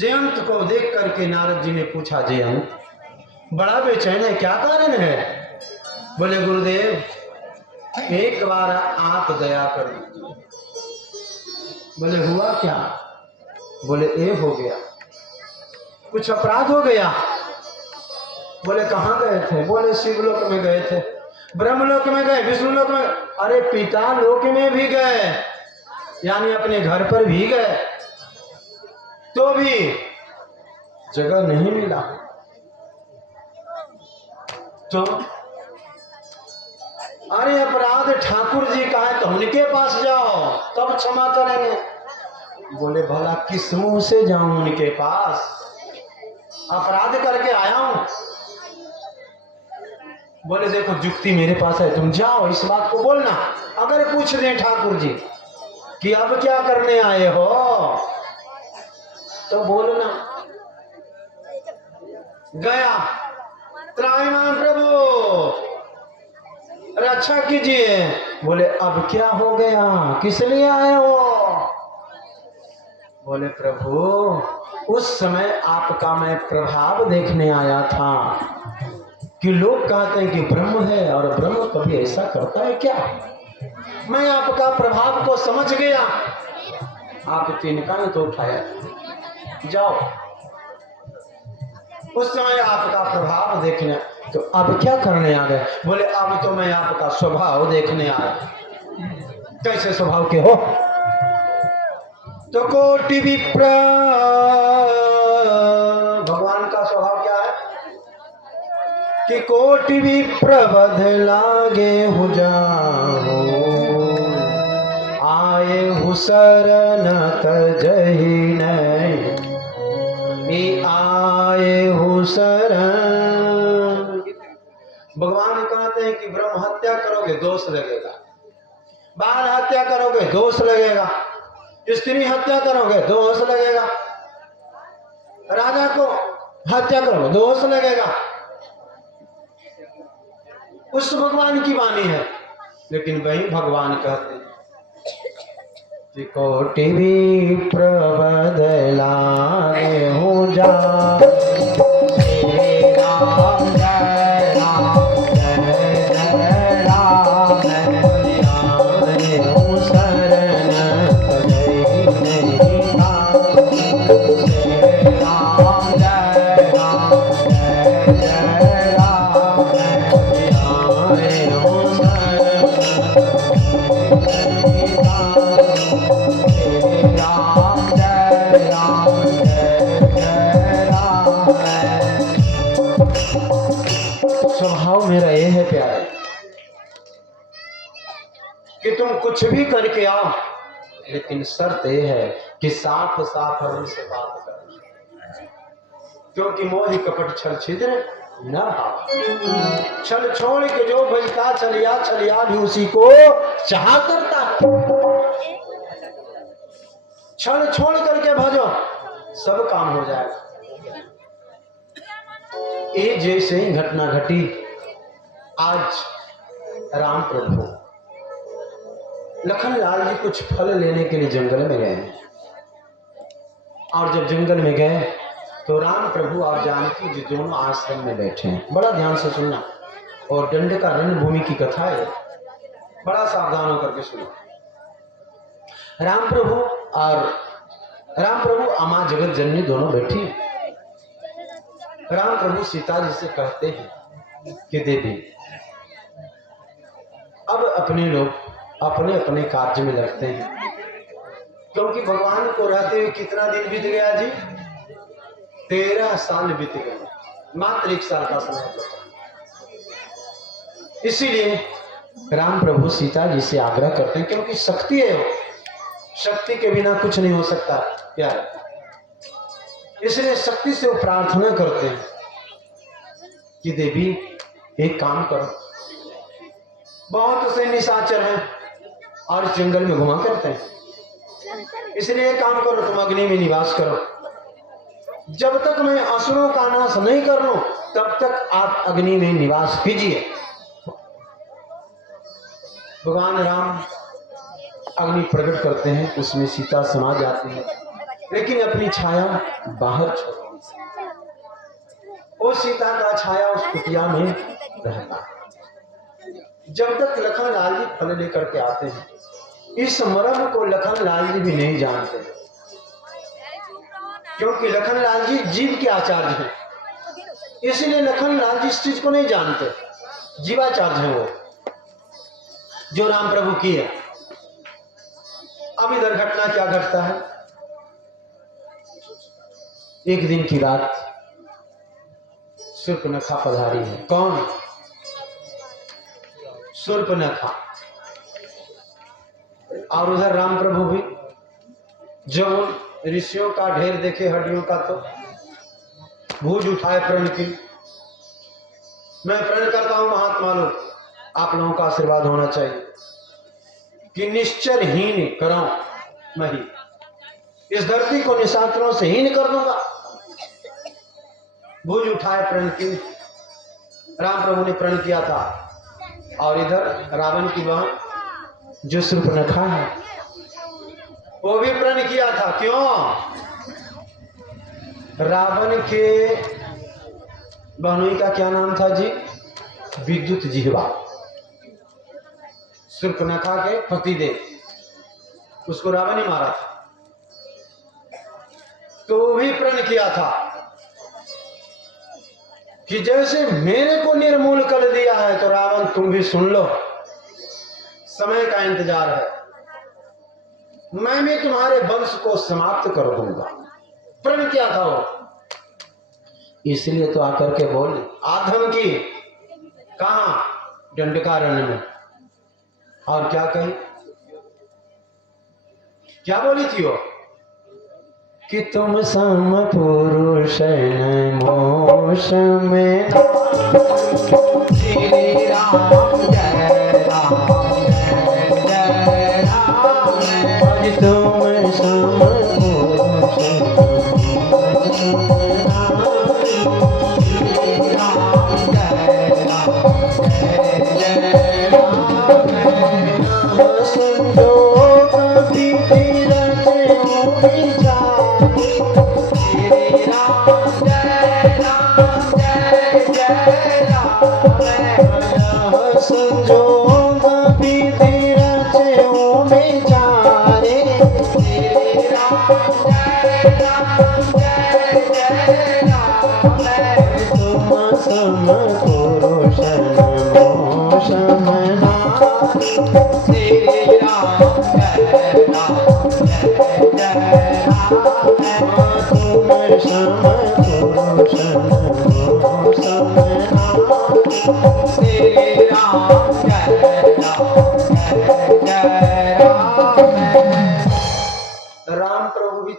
जयंत को देख करके नारद जी ने पूछा, जयंत बड़ा बेचैन है, क्या कारण है? बोले गुरुदेव एक बार आप दया कर दीजिए। बोले हुआ क्या? बोले ये हो गया, कुछ अपराध हो गया। बोले कहाँ गए थे? बोले शिवलोक में गए थे, ब्रह्मलोक में गए, विष्णुलोक में। अरे पिता लोक में भी गए, यानी अपने घर पर भी गए, तो भी जगह नहीं मिला। तो अरे अपराध ठाकुर जी का है तो उनके पास जाओ तब क्षमा करेंगे। बोले भला किस मुंह से जाऊं उनके पास, अपराध करके आया हूं। बोले देखो जुक्ति मेरे पास है, तुम जाओ इस बात को बोलना। अगर पूछ दें ठाकुर जी कि अब क्या करने आए हो, तो बोलना गया त्राहिमाम प्रभु रक्षा कीजिए। बोले अब क्या हो गया, किस लिए आए हो? बोले प्रभु उस समय आपका मैं प्रभाव देखने आया था कि लोग कहते हैं कि ब्रह्म है और ब्रह्म कभी ऐसा करता है क्या? मैं आपका प्रभाव को समझ गया, आप तिनका ही तो उठाया, जाओ। उस समय आपका प्रभाव देखने, तो अब क्या करने आ गए? बोले अब तो मैं आपका स्वभाव देखने आया। कैसे स्वभाव के हो? तो कोटि विप्र, भगवान का स्वभाव क्या है कि कोटि विप्र बध लागे हो जाओ, आए हु शरण तजहि नहीं, आए हु शरण। भगवान कहते हैं कि ब्रह्म हत्या करोगे दोष लगेगा, बाल हत्या करोगे दोष लगेगा, स्त्री हत्या करोगे दोष लगेगा, राजा को हत्या करोगे दोष लगेगा। उस भगवान की वाणी है। लेकिन वही भगवान कहते हैं कि कोटि विप्र बध लागे हो जा, स्वभाव मेरा ये है प्यारे कि तुम कुछ भी करके आओ, लेकिन शर्त ये है कि साफ साफ हमसे बात करो, क्योंकि मोह कपट छल छिद्र न भाव। छल छोड़ के जो भजता छलिया भी उसी को चाहा करता। छल छोड़ करके भजो, सब काम हो जाएगा। ये जैसे ही घटना घटी, आज राम प्रभु लखनलाल जी कुछ फल लेने के लिए जंगल में गए, और जब जंगल में गए तो राम प्रभु और जानकी जी दोनों आश्रम में बैठे हैं। बड़ा ध्यान से सुनना, और दंड का रणभूमि की कथा है, बड़ा सावधान होकर के सुनो। राम प्रभु अम्मा जगत जननी दोनों बैठी। राम प्रभु सीता जी से कहते हैं कि देवी अब अपने लोग अपने अपने कार्य में लगते हैं, क्योंकि भगवान को रहते हुए कितना दिन बीत गया जी? 13 साल बीत गए, मात्र 1 साल का समय बचा। इसीलिए राम प्रभु सीता जी से आग्रह करते हैं, क्योंकि शक्ति है, शक्ति के बिना कुछ नहीं हो सकता प्यार। इसलिए शक्ति से वो प्रार्थना करते हैं कि देवी एक काम करो, बहुत से निशाचर हैं और इस जंगल में घुमा करते हैं, इसलिए एक काम करो, तुम अग्नि में निवास करो। जब तक मैं असुरों का नाश नहीं कर लूं तब तक आप अग्नि में निवास कीजिए। भगवान राम अग्नि प्रकट करते हैं, उसमें सीता समा जाती है। लेकिन अपनी छाया बाहर छोड़। वो सीता का छाया उस कुटिया में रहता। जब तक लखन लाल जी फल लेकर के आते हैं, इस मर्म को लखन लाल जी भी नहीं जानते, क्योंकि लखन लाल जी जीव के आचार्य हैं, इसलिए लखन लाल जी इस चीज को नहीं जानते। जीवाचार्य हैं वो, जो राम प्रभु की है। अब इधर घटना क्या घटता है। एक दिन की रात शूर्पणखा पधारी है। कौन? शूर्पणखा। और उधर राम प्रभु भी, जब ऋषियों का ढेर देखे हड्डियों का, तो भूज उठाए प्रण की। मैं प्रण करता हूं महात्मा लोग, आप लोगों का आशीर्वाद होना चाहिए कि निश्चरहीन कराऊं मैं ही, इस धरती को निशाचरों से हीन कर दूंगा। भुज उठाए प्रण की। राम प्रभु ने प्रण किया था। और इधर रावण की बहन जो शूर्पणखा है, वो भी प्रण किया था। क्यों? रावण के बहनोई का क्या नाम था जी? विद्युत जिह्वा। शूर्पणखा के पतिदेव, उसको रावण ही मारा था। तो वो भी प्रण किया था कि जैसे मेरे को निर्मूल कर दिया है, तो रावण तुम भी सुन लो, समय का इंतजार है, मैं भी तुम्हारे वंश को समाप्त कर दूंगा। प्रण किया था वो, इसलिए तो आकर के बोल आधम की। कहां? दंडकारण्य में। और क्या कही? क्या बोली थी वो? कि तुम सम पुरुष मोश में, श्री राम जय राम जय राम। तुम सम पुरुष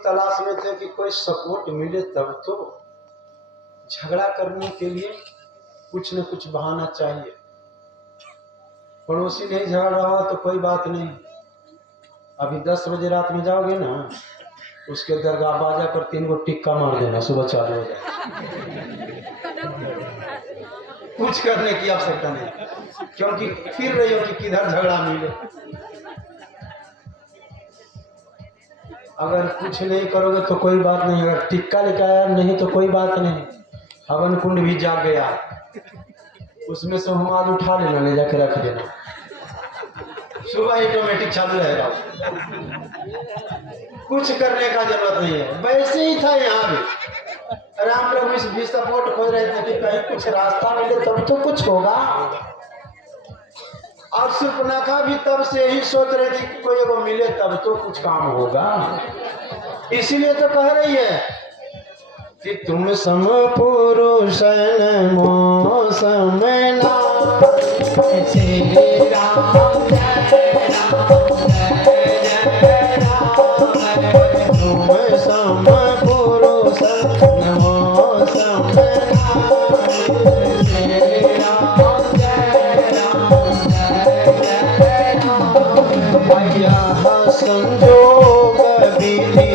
तलाश में थे कि कोई सपोर्ट मिले तब तो। झगड़ा करने के लिए कुछ न कुछ बहाना चाहिए। पड़ोसी नहीं झगड़ रहा हो तो कोई बात नहीं, अभी 10 बजे रात में जाओगे ना, उसके दरगाह बाजा पर 3 गो टिक्का मार देना, सुबह 4 बजे। कुछ करने की आवश्यकता नहीं, क्योंकि फिर रही हो कि किधर झगड़ा मिले। अगर कुछ नहीं करोगे तो कोई बात नहीं, अगर टिक्का लेकर आया नहीं तो कोई बात नहीं। हवन कुंड भी जाग गया, उसमें से हमाद उठा लेना, ले जाकर रख देना, सुबह ऑटोमेटिक चालू रहेगा। कुछ करने का जरूरत नहीं है। वैसे ही था यहाँ भी। राम प्रभु इस भी सपोर्ट खोज रहे थे कि कहीं कुछ रास्ता मिले तब तो कुछ होगा। और शूर्पणखा भी तब से ही सोच रही थी कि कोई वो मिले तब तो कुछ काम होगा। इसीलिए तो कह रही है कि तुम सम पुरुष मोस में ना, श्री राम जय राम जय राम। तुम सम पुरुष मोस में ना, श्री राम जय राम जय राम। संजोग विधि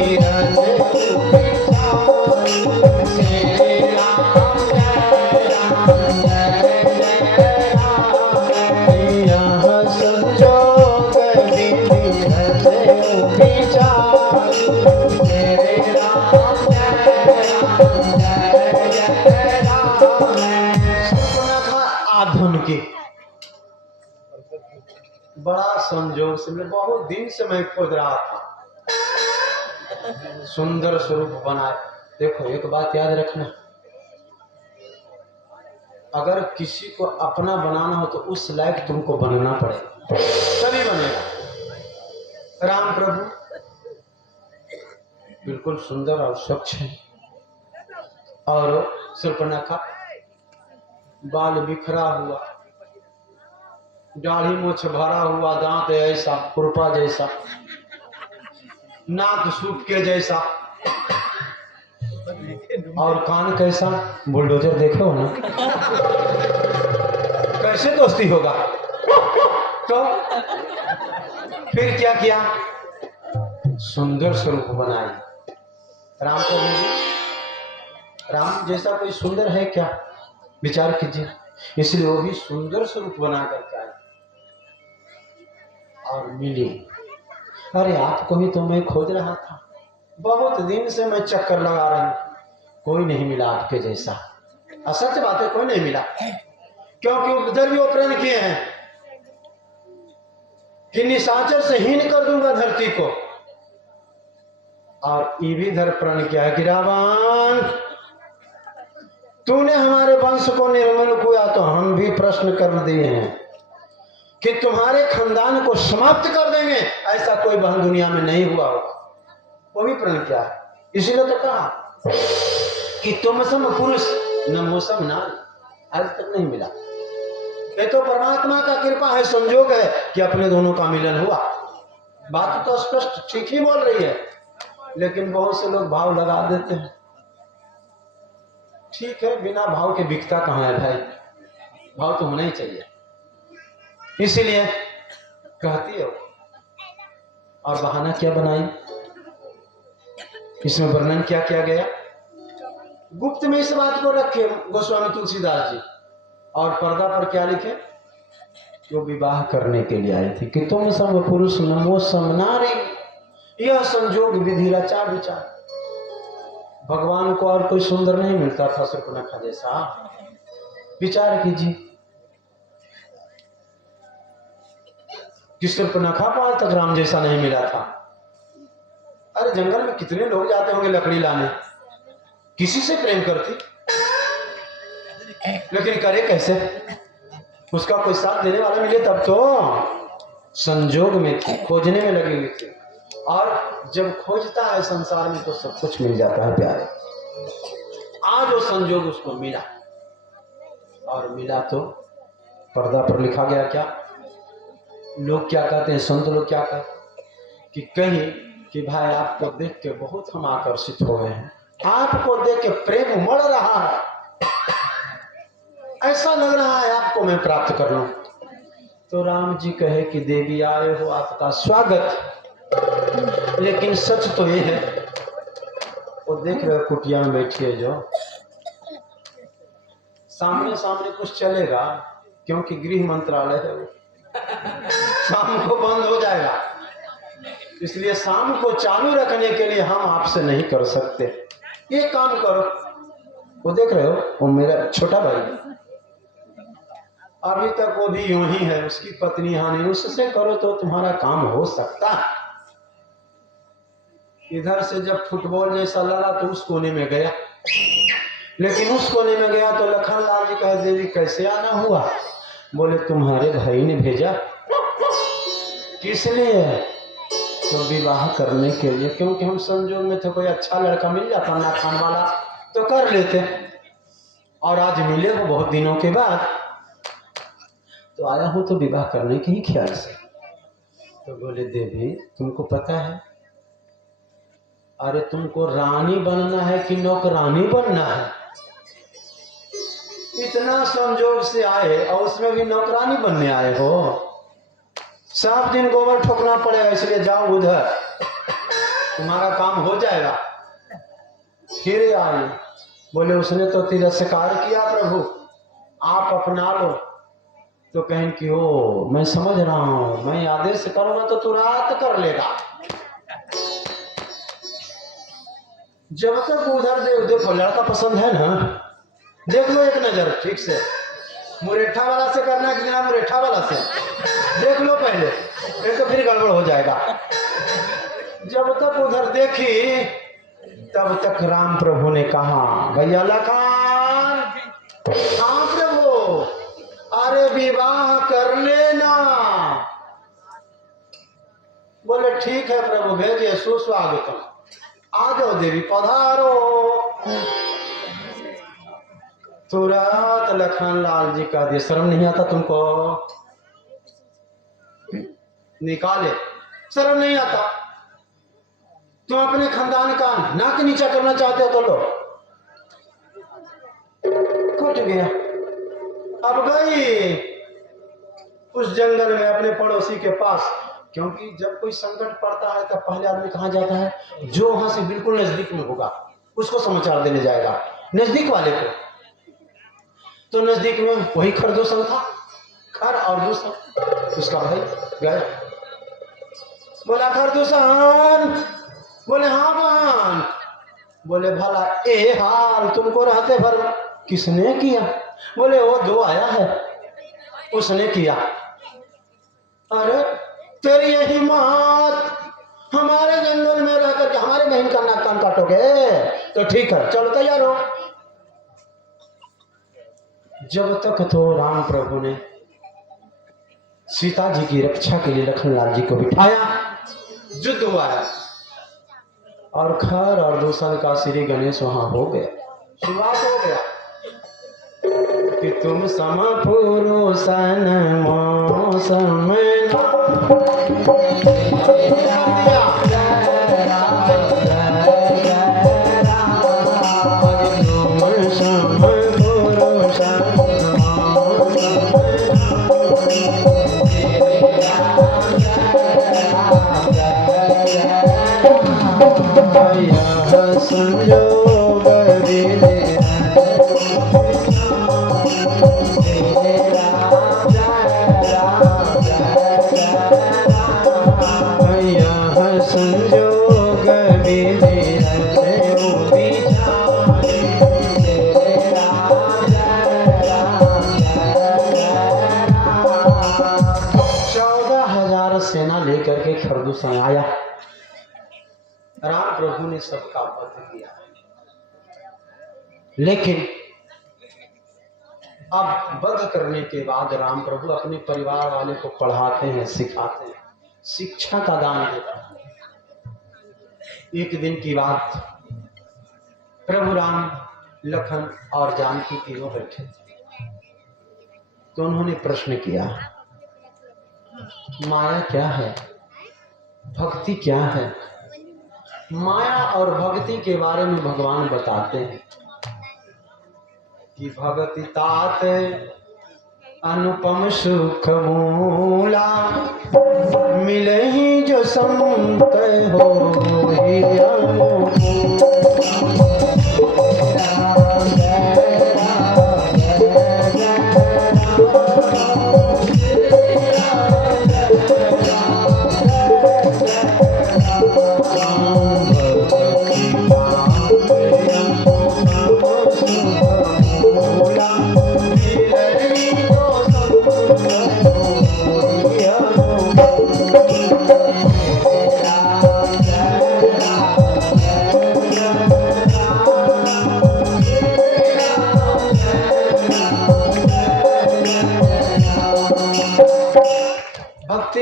बड़ा संजोग से, मैं बहुत दिन से मैं खोज रहा था, सुंदर स्वरूप बनाए। देखो एक बात याद रखना, अगर किसी को अपना बनाना हो तो उस लायक तुमको बनना पड़ेगा, तभी बनेगा। राम प्रभु बिल्कुल सुंदर और स्वच्छ है, और शूर्पणखा बाल बिखरा हुआ, दाढ़ी मूछ भरा हुआ, दांत ऐसा खुरपा जैसा, नाक सूट के जैसा, और कान कैसा बुलडोजर, देखो ना कैसे दोस्ती होगा। तो फिर क्या किया, सुंदर स्वरूप बनाई। राम को राम जैसा कोई सुंदर है क्या, विचार कीजिए। इसलिए वो भी सुंदर स्वरूप बना करके आए और मिली। अरे आपको ही तो मैं खोज रहा था, बहुत दिन से मैं चक्कर लगा रही हूं, कोई नहीं मिला आपके जैसा। सच बात है, कोई नहीं मिला, क्योंकि उधर भी वो प्रण किए हैं कि निशाचर से हीन कर दूंगा धरती को, और ये भी धर प्रण किया है कि रावण तूने हमारे वंश को निर्मल किया तो हम भी प्रश्न कर दिए हैं कि तुम्हारे खानदान को समाप्त कर देंगे, ऐसा कोई बहन दुनिया में नहीं हुआ होगा। वो भी प्रण किया है, इसीलिए तो कहा कि तुम सम पुरुष नमो सम नारी, आज तक नहीं मिला। ये तो परमात्मा का कृपा है, संजोग है कि अपने दोनों का मिलन हुआ। बात तो स्पष्ट ठीक ही बोल रही है, लेकिन बहुत से लोग भाव लगा देते हैं। ठीक है, बिना भाव के बिकता कहां है भाई, भाव तो होना ही चाहिए। इसीलिए कहती है, और बहाना क्या बनाई, इसमें वर्णन क्या किया गया, गुप्त में इस बात को रखे गोस्वामी तुलसीदास जी, और पर्दा पर क्या लिखे, जो विवाह करने के लिए आई थी कि तुम सम पुरुष नमो सम नारी, यह संजोग विधि रचा विचार। भगवान को और कोई सुंदर नहीं मिलता था शूर्पणखा जैसा, विचार कीजिए कि शूर्पणखा पाल तक राम जैसा नहीं मिला था। अरे जंगल में कितने लोग जाते होंगे लकड़ी लाने, किसी से प्रेम करती, लेकिन करे कैसे, उसका कोई साथ देने वाला मिले तब तो। संजोग में थी, खोजने में लगी हुई थी, और जब खोजता है संसार में तो सब कुछ मिल जाता है प्यारे। आज वो संजोग उसको मिला, और मिला तो पर्दा पर लिखा गया क्या, लोग क्या कहते हैं, संत लोग क्या कहते हैं कि कहीं कि भाई आपको देख के बहुत हम आकर्षित हो गए हैं, आपको देख के प्रेम उमड़ रहा है, ऐसा लग रहा है आपको मैं प्राप्त कर लूं। तो राम जी कहे कि देवी आए हो आपका स्वागत, लेकिन सच तो ये है, वो देख रहे कुटिया में बैठी है जो, सामने सामने कुछ चलेगा क्योंकि गृह मंत्रालय है वो, शाम को बंद हो जाएगा, इसलिए शाम को चालू रखने के लिए हम आपसे नहीं कर सकते, ये काम करो। वो देख रहे हो, वो मेरा छोटा भाई, अभी तक वो भी यूं ही है, उसकी पत्नी हानि, उससे करो तो तुम्हारा काम हो सकता है। इधर से जब फुटबॉल जैसा लगा तो उस कोने में गया, लेकिन उस कोने में गया तो लखन लाल जी कहे देवी कैसे आना हुआ, बोले तुम्हारे भाई ने भेजा। किस लिए, तो विवाह करने के लिए, क्योंकि हम संजोग में थे, कोई अच्छा लड़का मिल जाता ना खान वाला तो कर लेते, और आज मिले हो बहुत दिनों के बाद, तो आया हूं तो विवाह करने के ही ख्याल से। तो बोले देवी तुमको पता है, अरे तुमको रानी बनना है कि नौकरानी बनना है, इतना संजोग से आए और उसमें भी नौकरानी बनने आए हो, सब दिन गोबर ठोकना पड़ेगा, इसलिए जाओ उधर, तुम्हारा काम हो जाएगा। फिर आए, बोले उसने तो तिरस्कार किया प्रभु, आप अपना लो। तो कहें कि ओ मैं समझ रहा हूं, मैं आदेश करूंगा तो तुरंत कर लेगा, जब तक उधर देखो लड़का पसंद है ना, देख लो एक नजर ठीक से, मुरेठा वाला से करना कि बिना मुरेठा वाला से? देख लो पहले, फिर तो फिर गड़बड़ हो जाएगा। जब तक उधर देखी तब तक राम प्रभु ने कहा, भैया लखान, हाँ प्रभु, अरे विवाह कर लेना। बोले ठीक है प्रभु, भेजिए, सुस्वागतम, आ जाओ देवी पधारो। तुरंत लखन लाल जी का दिया, शर्म नहीं आता तुमको? निकाले, शर्म नहीं आता? तुम अपने खानदान का नाक नीचा करना चाहते हो तो लो। कट गया। अब गई उस जंगल में अपने पड़ोसी के पास, क्योंकि जब कोई संकट पड़ता है तो पहले आदमी कहाँ जाता है? जो वहां से बिल्कुल नजदीक में होगा उसको समाचार देने जाएगा, नजदीक वाले को। तो नजदीक में वही खरदूषण था, खर और दूषण, उसका भाई गया। बोला खरदूषण, बोले हाँ बहन। बोले भला ए हाल तुमको रहते भर किसने किया? बोले वो दो आया है, उसने किया। अरे तेरी यही हिम्मत, हमारे जंगल में रहकर के हमारे बहन का नाक कान काटोगे? तो ठीक है, चलो तैयार हो। जब तक तो राम प्रभु ने सीता जी की रक्षा के लिए लखनलाल जी को बिठाया, युद्ध हुआ है और खर और दूषण का श्री गणेश वहां हो गया, शुरुआत हो गया कि तुम सम पुरुषन मौसम सेना लेकर के खरदूषण आया। राम प्रभु ने सबका वध किया, लेकिन अब वध करने के बाद राम प्रभु अपने परिवार वाले को पढ़ाते हैं, सिखाते हैं, शिक्षा का दान देते हैं। एक दिन की बात, प्रभु राम, लखन और जानकी तीनों बैठे थे, तो उन्होंने प्रश्न किया, माया क्या है, भक्ति क्या है? माया और भक्ति के बारे में भगवान बताते हैं कि भक्ति तात अनुपम सुख मूला, मिले ही जो संत हो ही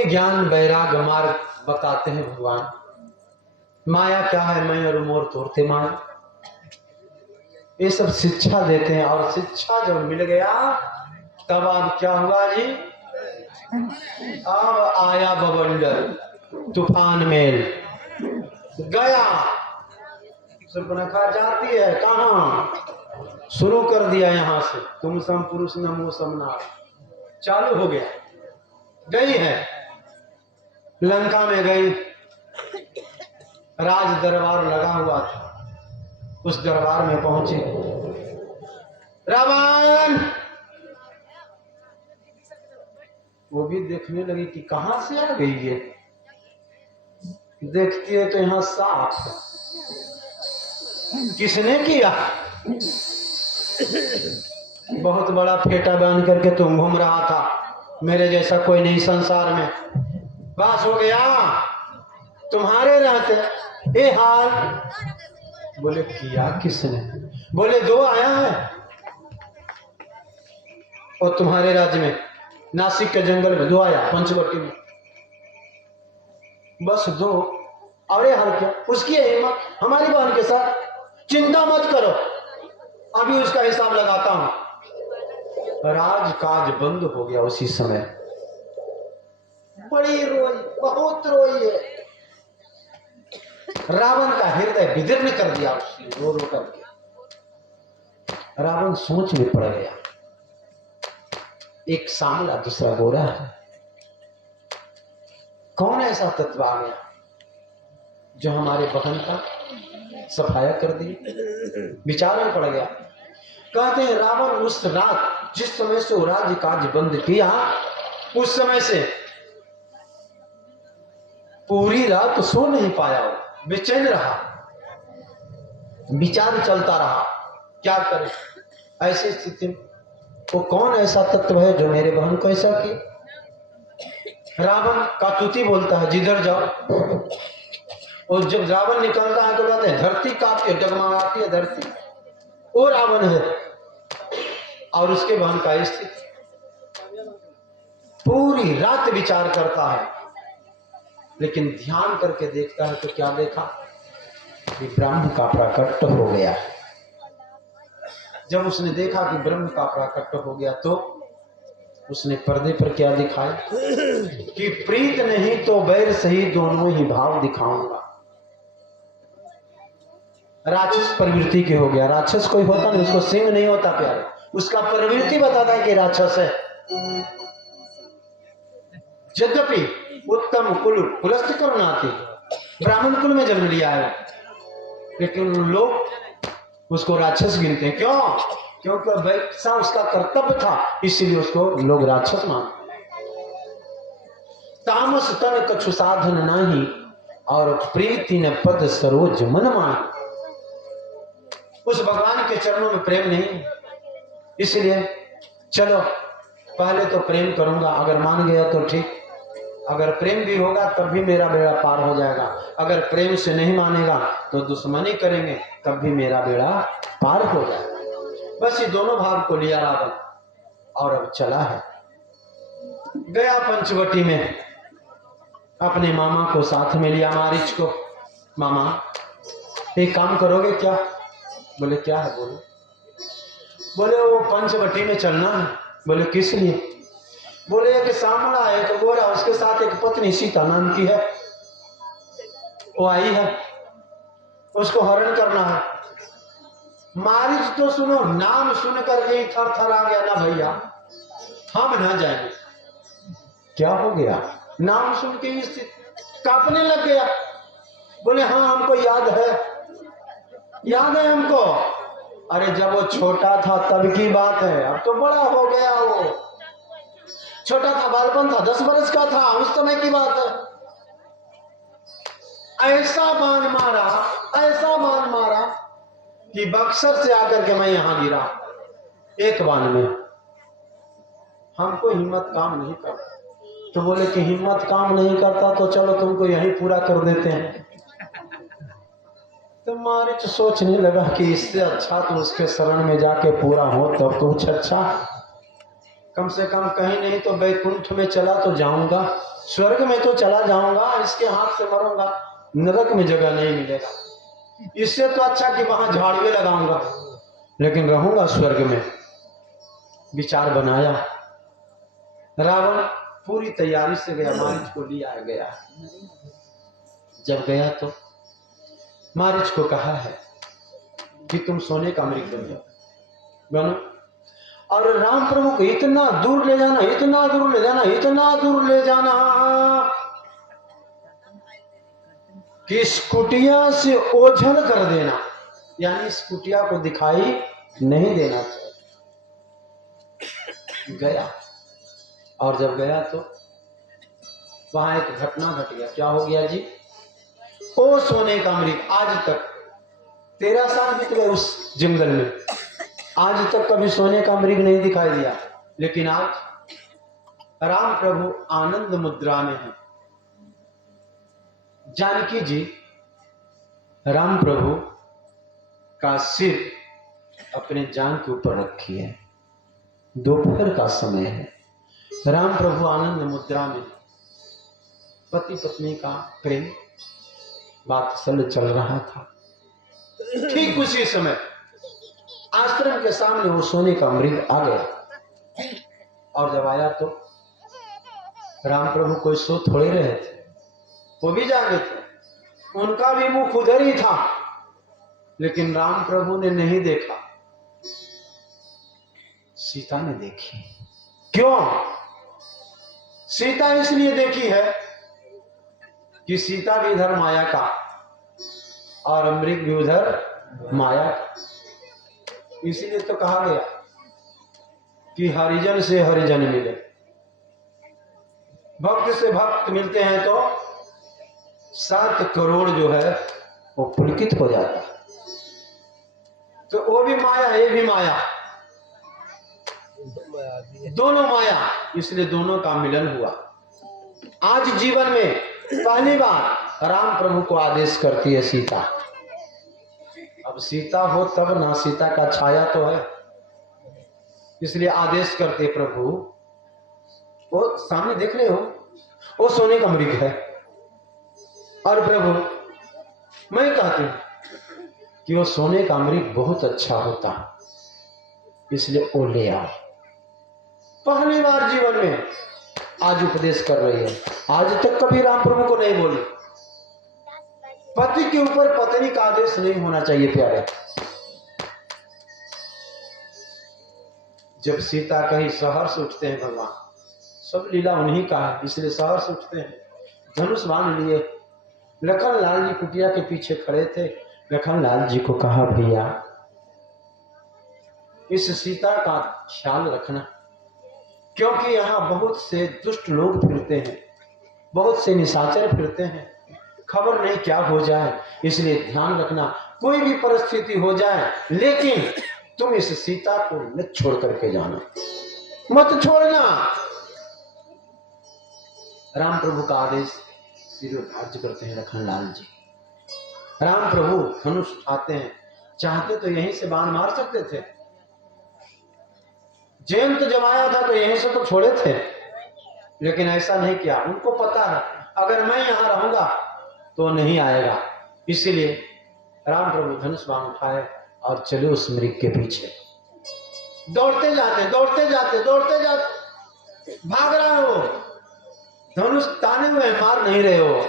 ज्ञान वैराग मार्ग बताते हैं भगवान। माया क्या है, मैं और मोर तोड़ते मार, ये सब शिक्षा देते हैं। और शिक्षा जब मिल गया तब अब क्या हुआ जी? अब आया बवंडर, तूफान मेल गया, सुर्पनखा जाती है कहाँ, शुरू कर दिया यहाँ से, तुम सम पुरुष नमो समना, चालू हो गया। गई है, लंका में गई, राज दरबार लगा हुआ था, उस दरबार में पहुंचे, रावण वो भी देखने लगी कि कहां से आ गई है, देखती है तो यहां सांप, किसने किया? बहुत बड़ा फेटा बांध करके तुम घूम रहा था, मेरे जैसा कोई नहीं संसार में। बस हो गया तुम्हारे रहते ये हाल। बोले किया किसने? बोले दो आया है और तुम्हारे राज्य में नासिक के जंगल में दो आया, पंचवटी में, बस दो। और ये हाल क्या? उसकी हिम्मत हमारी बहन के साथ। चिंता मत करो, अभी उसका हिसाब लगाता हूं। राजकाज बंद हो गया उसी समय। बड़ी रोई, बहुत रोई है। रावण का हृदय विदीर्ण कर दिया उसने रो रो करके। रावण सोच में पड़ गया, एक सांवला दूसरा गोरा है, कौन ऐसा तत्व आ गया जो हमारे बहन का सफाया कर दी? विचार में पड़ गया। कहते हैं रावण उस रात जिस समय से वो राज्य काज बंद किया, उस समय से पूरी रात सो नहीं पाया, बेचैन रहा, विचार चलता रहा क्या करे। ऐसी स्थिति में वो कौन ऐसा तत्व है जो मेरे बहन को ऐसा किया? रावण का तुति बोलता है जिधर जाओ, और जब रावण निकलता है तो कहते हैं धरती कांपती है, डगमगाती है धरती। वो रावण है और उसके बहन का स्थिति। पूरी रात विचार करता है, लेकिन ध्यान करके देखता है तो क्या देखा कि ब्रह्म का प्राकट्य हो गया। जब उसने देखा कि ब्रह्म का प्राकट्य हो गया तो उसने पर्दे पर क्या दिखाया कि प्रीत नहीं तो बैर सही, दोनों ही भाव दिखाऊंगा। राक्षस प्रवृत्ति के हो गया। राक्षस कोई होता नहीं, उसको सिंह नहीं होता प्यारे, उसका प्रवृत्ति बताता है कि राक्षस है। यद्यपि उत्तम कुल कुलस्थ करुणाती, ब्राह्मण कुल में जन्म लिया है, लेकिन लोग उसको राक्षस गिनते हैं। क्यों? क्योंकि वैसा उसका कर्तव्य था, इसीलिए उसको लोग राक्षस मानते। तामस तन कछु साधन नाही, और प्रीति न पद सरोज मन मान। उस भगवान के चरणों में प्रेम नहीं, इसलिए चलो पहले तो प्रेम करूंगा, अगर मान गया तो ठीक, अगर प्रेम भी होगा तब भी मेरा बेड़ा पार हो जाएगा, अगर प्रेम से नहीं मानेगा तो दुश्मनी करेंगे तब भी मेरा बेड़ा पार हो जाएगा। बस ये दोनों भाव को लिया रावण और अब चला है। गया पंचवटी में, अपने मामा को साथ में लिया, मारीच को। मामा एक काम करोगे क्या? बोले क्या है? बोले बोले वो पंचवटी में चलना है। बोले किस लिए? बोले एक सामड़ा है, एक गोरा, उसके साथ एक पत्नी सीता नाम की है, वो आई है, उसको हरण करना है। मारीच तो सुनो, नाम सुन करके ही थर थर आ गया ना भैया, हम ना जाएंगे। क्या हो गया? नाम सुन के ही कांपने लग गया। बोले हाँ हमको याद है, याद है हमको। अरे जब वो छोटा था तब की बात है, अब तो बड़ा हो गया। वो छोटा था, बालपन था, 10 वर्ष का था, उस समय की बात है। ऐसा बाण मारा, ऐसा बाण मारा कि बक्सर से आकर के मैं यहां गिरा एक बाण में। हमको हिम्मत काम नहीं करता। तो बोले कि हिम्मत काम नहीं करता तो चलो तुमको यहीं पूरा कर देते हैं। तो मारीच सोचने लगा कि इससे अच्छा तो उसके शरण में जाके पूरा हो तब तो कुछ अच्छा, कम से कम कहीं नहीं तो वैकुंठ में चला तो जाऊंगा, स्वर्ग में तो चला जाऊंगा, इसके हाथ से मरूंगा, नरक में जगह नहीं मिलेगा। इससे तो अच्छा कि वहां झाड़ुए लगाऊंगा, लेकिन रहूंगा स्वर्ग में। विचार बनाया, रावण पूरी तैयारी से गया, मारीच को लिया गया। जब गया तो मारीच को कहा है कि तुम सोने का मृग बनो, और राम प्रभु को इतना दूर ले जाना, इतना दूर ले जाना, इतना दूर ले जाना कि इस कुटिया से ओझल कर देना, यानी इस कुटिया को दिखाई नहीं देना चाहिए। गया, और जब गया तो वहां एक घटना घट गया। क्या हो गया जी? ओ सोने का मृग, आज तक 13 साल बीत गए उस जंगल में, आज तक कभी सोने का मृग नहीं दिखाई दिया, लेकिन आज राम प्रभु आनंद मुद्रा में है। जानकी जी राम प्रभु का सिर अपने जांग के ऊपर रखी है। दोपहर का समय है, राम प्रभु आनंद मुद्रा में, पति पत्नी का प्रेम वात्सल्य चल रहा था। ठीक उसी समय आश्रम के सामने वो सोने का मृग आ गया, और जब आया तो राम प्रभु कोई सो थोड़े रहे थे, वो भी जागे थे, उनका भी मुख उधर ही था, लेकिन राम प्रभु ने नहीं देखा, सीता ने देखी। क्यों सीता इसलिए देखी है कि सीता भी इधर माया का और मृग भी उधर माया का। इसीलिए तो कहा गया कि हरिजन से हरिजन मिले, भक्त से भक्त मिलते हैं तो 7 करोड़ जो है वो पुलकित हो जाता है। तो वो भी माया, ये भी माया, दोनों माया, इसलिए दोनों का मिलन हुआ। आज जीवन में पहली बार राम प्रभु को आदेश करती है सीता। अब सीता हो तब ना, सीता का छाया तो है, इसलिए आदेश करते प्रभु। वो सामने देख रहे हो, वो सोने का मृग है, और प्रभु मैं कहती हूं कि वो सोने का मृग बहुत अच्छा होता, इसलिए वो ले आओ। पहली बार जीवन में आज उपदेश कर रही है। आज तक कभी राम प्रभु को नहीं बोली। पति के ऊपर पत्नी का आदेश नहीं होना चाहिए प्यारे। जब सीता कहीं सहर्ष उठते हैं, भगवान सब लीला उन्हीं का है, इसलिए सहर्ष उठते हैं, धनुष बांध लिए। लखन लाल जी कुटिया के पीछे खड़े थे। लखन लाल जी को कहा, भैया इस सीता का ख्याल रखना, क्योंकि यहाँ बहुत से दुष्ट लोग फिरते हैं, बहुत से निशाचर फिरते हैं, खबर नहीं क्या हो जाए, इसलिए ध्यान रखना। कोई भी परिस्थिति हो जाए, लेकिन तुम इस सीता को न छोड़ करके जाना, मत छोड़ना। राम प्रभु का आदेश शिरोधार्य करते हैं लखन लाल जी। राम प्रभु धनुष उठाते हैं, चाहते तो यहीं से बाण मार सकते थे, जयंत जब आया था तो यहीं से तो छोड़े थे, लेकिन ऐसा नहीं किया। उनको पता है अगर मैं यहां रहूंगा तो नहीं आएगा, इसीलिए राम प्रभु धनुष बाण उठाए और चले उस मृग के पीछे। दौड़ते जाते दौड़ते जाते दौड़ते जाते, भाग रहे हो, धनुष ताने हुए मार नहीं रहे हो,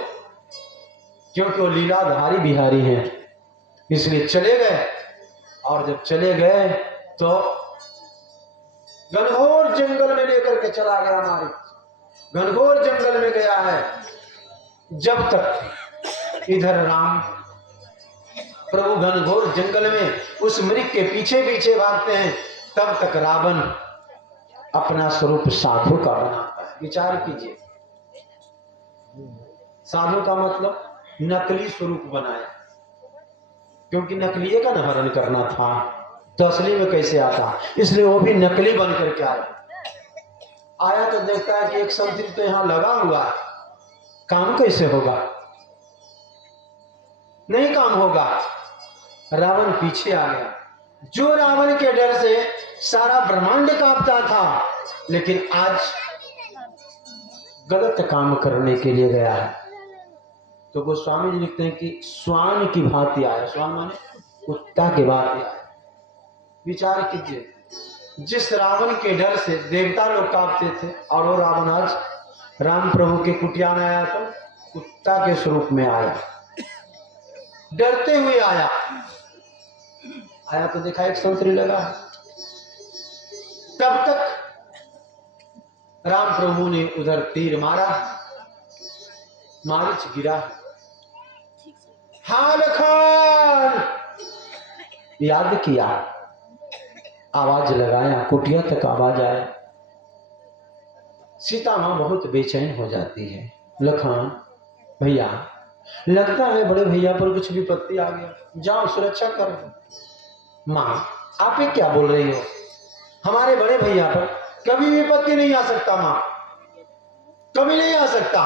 क्योंकि वो लीलाधारी बिहारी हैं, इसलिए चले गए। और जब चले गए तो घनघोर जंगल में लेकर के चला गया मारी। घनघोर जंगल में गया है, जब तक इधर राम प्रभु घनघोर जंगल में उस मृग के पीछे पीछे भागते हैं, तब तक रावण अपना स्वरूप साधु का बनाता है। विचार कीजिए, साधु का मतलब नकली स्वरूप बनाया, क्योंकि नकली का न हरण करना था, तो असली में कैसे आता, इसलिए वो भी नकली बन करके आया तो देखता है कि एक संतरी तो यहां लगा हुआ है, काम कैसे होगा, नहीं काम होगा। रावण पीछे आ गया। जो रावण के डर से सारा ब्रह्मांड कांपता था, लेकिन आज गलत काम करने के लिए गया है। तो गोस्वामी जी लिखते हैं कि स्वान की भांति आया। स्वान माने कुत्ता के भांति आया। विचार कीजिए, जिस रावण के डर से देवता लोग कांपते थे, और वो रावण आज राम प्रभु के कुटिया में आया तो कुत्ता के स्वरूप में आया, डरते हुए आया तो देखा एक संतरी लगा। तब तक राम प्रभु ने उधर तीर मारा, मारिच गिरा। हाँ लखन, याद किया, आवाज लगाया, कुटिया तक आवाज आया। सीता मां बहुत बेचैन हो जाती है। लखन भैया, लगता है बड़े भैया पर कुछ विपत्ति आ गया, जाओ सुरक्षा करो। मां आप ये क्या बोल रही हो? हमारे बड़े भैया पर कभी विपत्ति नहीं आ सकता माँ, कभी नहीं आ सकता।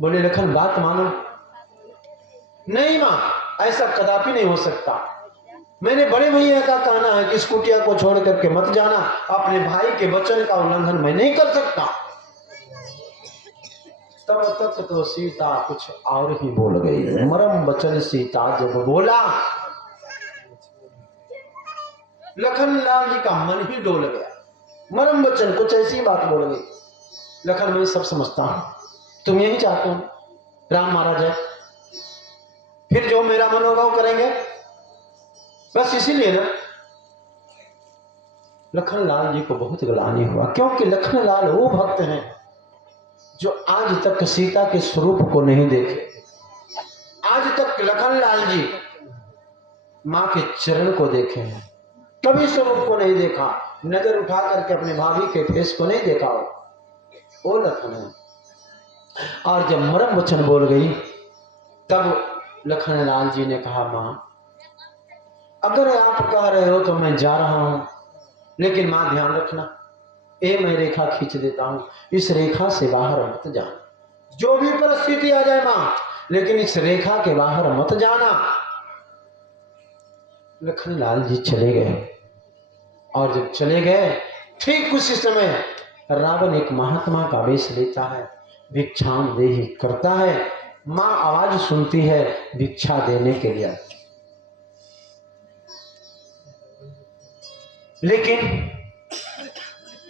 बोले लखन बात मानो। नहीं माँ, ऐसा कदापि नहीं हो सकता। मैंने बड़े भैया का कहना है कि इस कुटिया को छोड़ करके मत जाना, अपने भाई के वचन का उल्लंघन मैं नहीं कर सकता। तब तक तो सीता कुछ और ही बोल गई। मरम वचन सीता जब बोला, लखन लाल जी का मन ही डोल गया। मरम वचन, कुछ ऐसी बात बोल गई। लखन मैं सब समझता हूं, तुम यही चाहते हो राम मारा जाए, फिर जो मेरा मन होगा वो करेंगे, बस इसीलिए ना। लखन लाल जी को बहुत ग्लानि हुआ, क्योंकि लखन लाल वो भक्त हैं जो आज तक सीता के स्वरूप को नहीं देखे। आज तक लखन लाल जी मां के चरण को देखे हैं, कभी स्वरूप को नहीं देखा। नजर उठा करके अपने भाभी के फेस को नहीं देखा वो लखन है। और जब मरम वचन बोल गई तब लखन लाल जी ने कहा, मां अगर आप कह रहे हो तो मैं जा रहा हूं, लेकिन मां ध्यान रखना, ये मैं रेखा खींच देता हूं, इस रेखा से बाहर मत जाना। जो भी परिस्थिति आ जाए मां, लेकिन इस रेखा के बाहर मत जाना। लखन लाल जी चले गए, और जब चले गए ठीक उसी समय रावण एक महात्मा का वेश लेता है, भिक्षाम देहि करता है। मां आवाज सुनती है भिक्षा देने के लिए, लेकिन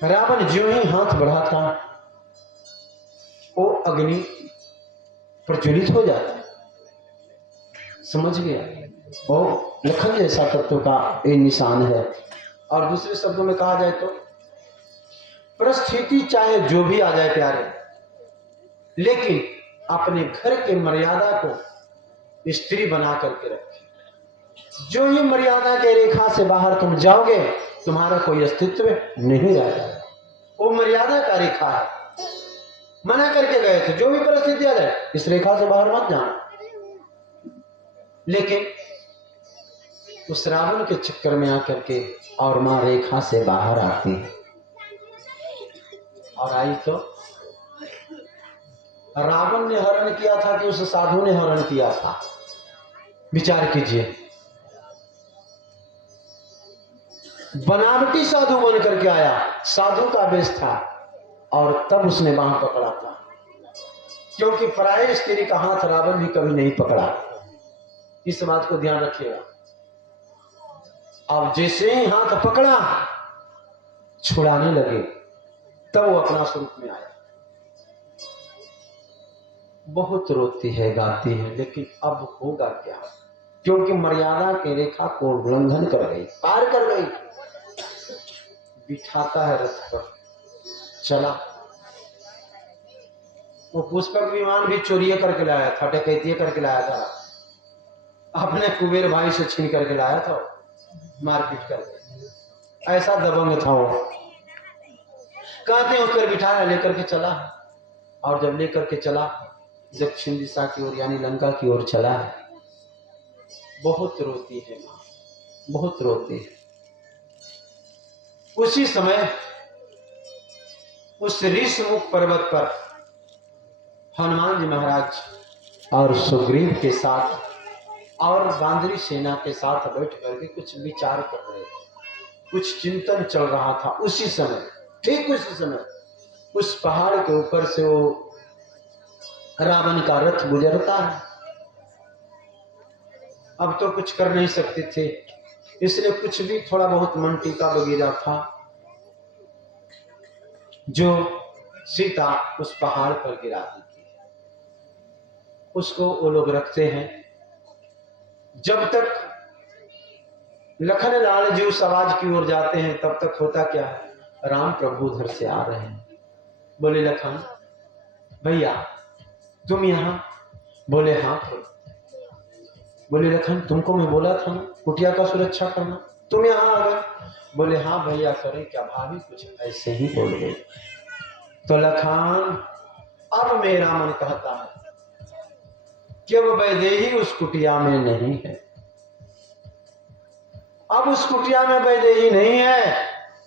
रावण ज्यों ही हाथ बढ़ाता वो अग्नि प्रज्वलित हो जाता। समझ गया? वो लखन जैसा तत्व का ये निशान है। और दूसरे शब्दों में कहा जाए तो परिस्थिति चाहे जो भी आ जाए प्यारे, लेकिन अपने घर के मर्यादा को स्त्री बना करके रखे। जो ही मर्यादा के रेखा से बाहर तुम जाओगे, तुम्हारा कोई अस्तित्व नहीं रह जाएगा। वो मर्यादा का रेखा है, मना करके गए थे जो भी परिस्थिति आ जाए इस रेखा से बाहर मत जाना। लेकिन उस रावण के चक्कर में आकर के और मां रेखा से बाहर आती है, और आई तो रावण ने हरण किया था कि उस साधु ने हरण किया था? विचार कीजिए। बनावटी साधु बन करके आया, साधु का वेश था, और तब उसने बांह पकड़ा था, क्योंकि पराये स्त्री का हाथ रावण भी कभी नहीं पकड़ा। इस बात को ध्यान रखिएगा। अब जैसे ही हाथ पकड़ा छुड़ाने लगे, तब वो अपना स्वरूप में आया। बहुत रोती है, गाती है, लेकिन अब होगा क्या? क्योंकि मर्यादा के रेखा को उल्लंघन कर गई, पार कर गई। बिठाता है रथ पर, चला। वो पुष्पक विमान भी चोरी करके लाया था, डकैती करके लाया था, अपने कुबेर भाई से छीन करके लाया था, मारपीट करके। ऐसा दबंग था वो। कहते उस पर बिठाया, लेकर के चला, और जब लेकर के चला दक्षिण दिशा की ओर यानी लंका की ओर चला है। बहुत रोती है मां, बहुत रोती है। उसी समय उस ऋषमुख पर्वत पर हनुमान जी महाराज और सुग्रीव के साथ और गांधारी सेना के साथ बैठ करके कुछ विचार कर रहे थे, कुछ चिंतन चल रहा था। उसी समय, ठीक उसी समय, उस पहाड़ के ऊपर से वो रावण का रथ गुजरता है। अब तो कुछ कर नहीं सकते थे, इसलिए कुछ भी थोड़ा बहुत मन टीका वगैरह था जो सीता उस पहाड़ पर गिरा दी थी, उसको वो लोग रखते हैं। जब तक लखन लाल जी उस आवाज की ओर जाते हैं, तब तक होता क्या है, राम प्रभु उधर से आ रहे हैं। बोले लखन भैया तुम यहाँ? बोले हाँ। बोले लखन तुमको मैं बोला था ना कुटिया का सुरक्षा करना, तुम यहाँ आ गए। बोले हाँ भैया, करें क्या, भाभी कुछ ऐसे ही बोल गई। तो लखन अब मेरा मन कहता है कि अब वैदेही उस कुटिया में नहीं है, अब उस कुटिया में वैदेही नहीं है।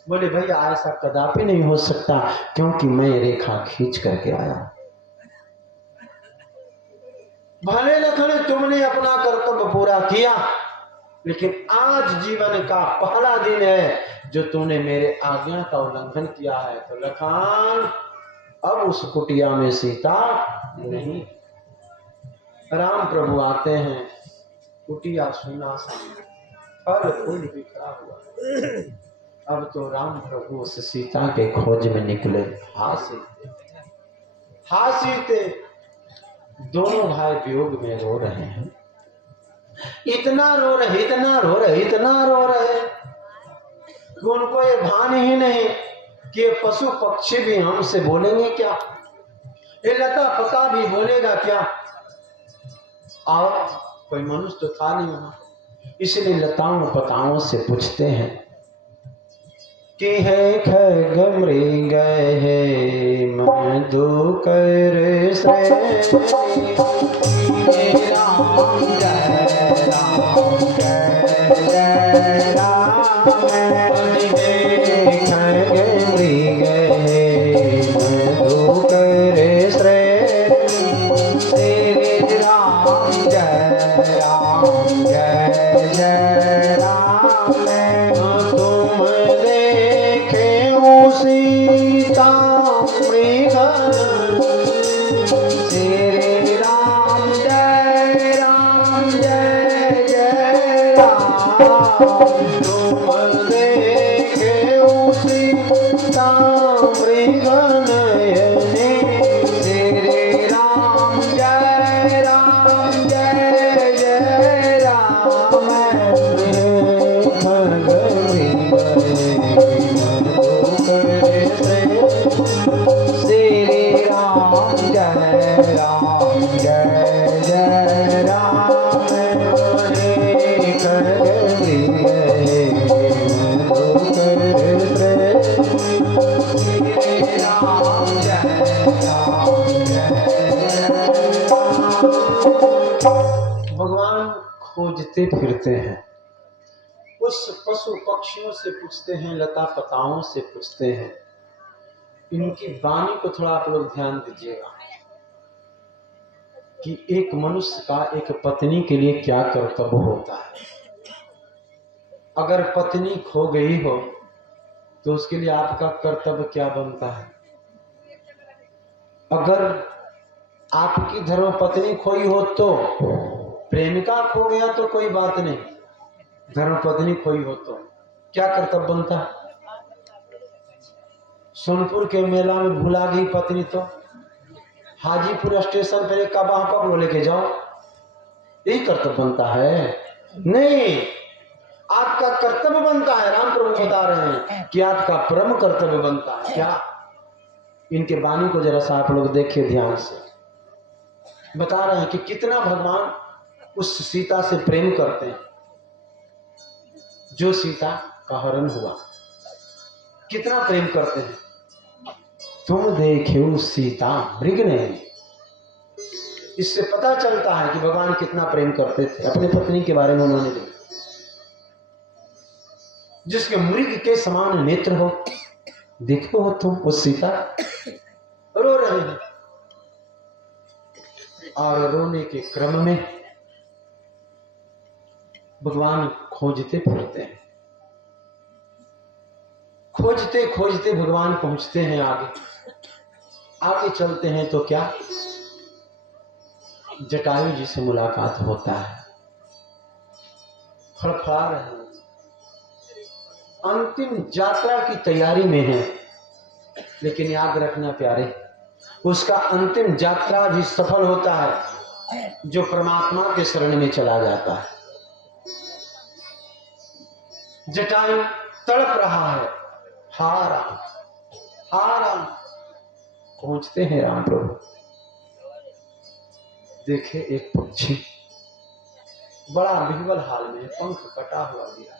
बोले भैया ऐसा कदापि नहीं हो सकता, क्योंकि मैं रेखा खींच करके आया। भले लखन तुमने अपना कर्तव्य पूरा किया, लेकिन आज जीवन का पहला दिन है जो तूने मेरे आज्ञा का उल्लंघन किया है। तो लखन अब उस कुटिया में सीता नहीं। राम प्रभु आते हैं, कुटिया सुनसान, फल फूल बिखरा हुआ। अब तो राम प्रभु उस सीता के खोज में निकले। हाँ सीते, दोनों भाई वियोग में रो रहे हैं। इतना रो रहे, इतना रो रहे, इतना रो रहे कि उनको ये भान ही नहीं कि ये पशु पक्षी भी हमसे बोलेंगे क्या, ये लता पता भी बोलेगा क्या। और कोई मनुष्य तो था नहीं वहां, इसलिए लताओं पताओं से पूछते हैं कि है खग मृग है मधु कर श्रेणी, राम जय राम जय जय राम। खग मृग है मधु कर श्रेणी, तेरे राम जय जय राम। तुम देखे सीता मृग, तेरे राम जय जय राम। तुम देखे सीता मृग नयने, तेरे राम जय जय राम। खग श्री राम जय जय राम। भगवान खोजते फिरते हैं, उस पशु पक्षियों से पूछते हैं, लता पताओं से पूछते हैं। इनकी वाणी को थोड़ा आप लोग ध्यान दीजिएगा कि एक मनुष्य का एक पत्नी के लिए क्या कर्तव्य होता है। अगर पत्नी खो गई हो तो उसके लिए आपका कर्तव्य क्या बनता है। अगर आपकी धर्म पत्नी खोई हो तो, प्रेमिका खो गया तो कोई बात नहीं, धर्म पत्नी खोई हो तो क्या कर्तव्य बनता है। सोनपुर के मेला में भुला गई पत्नी तो हाजीपुर स्टेशन पर एक बाह पकड़ो लेके जाओ, यही कर्तव्य बनता है। नहीं, आपका कर्तव्य बनता है, राम प्रभु बता रहे हैं कि आपका परम कर्तव्य बनता है क्या। इनके वाणी को जरा सा आप लोग देखिए ध्यान से। बता रहे हैं कि कितना भगवान उस सीता से प्रेम करते हैं जो सीता का हरण हुआ, कितना प्रेम करते हैं। तुम देखे सीता मृग नहीं, इससे पता चलता है कि भगवान कितना प्रेम करते थे। अपने पत्नी के बारे में उन्होंने लिखा, जिसके मृग के समान नेत्र हो, देखो हो तुम उस सीता रो रहे हैं। और रोने के क्रम में भगवान खोजते फिरते हैं, खोजते खोजते भगवान पहुंचते हैं आगे चलते हैं तो क्या, जटायु जी से मुलाकात होता है। फड़फड़ा रहे हैं, अंतिम यात्रा की तैयारी में है। लेकिन याद रखना प्यारे, उसका अंतिम यात्रा भी सफल होता है जो परमात्मा के शरण में चला जाता है। जटायु तड़प रहा है, हारा पहुंचते हैं राम प्रभु। देखे एक पक्षी बड़ा विह्वल हाल में, पंख कटा हुआ गिरा।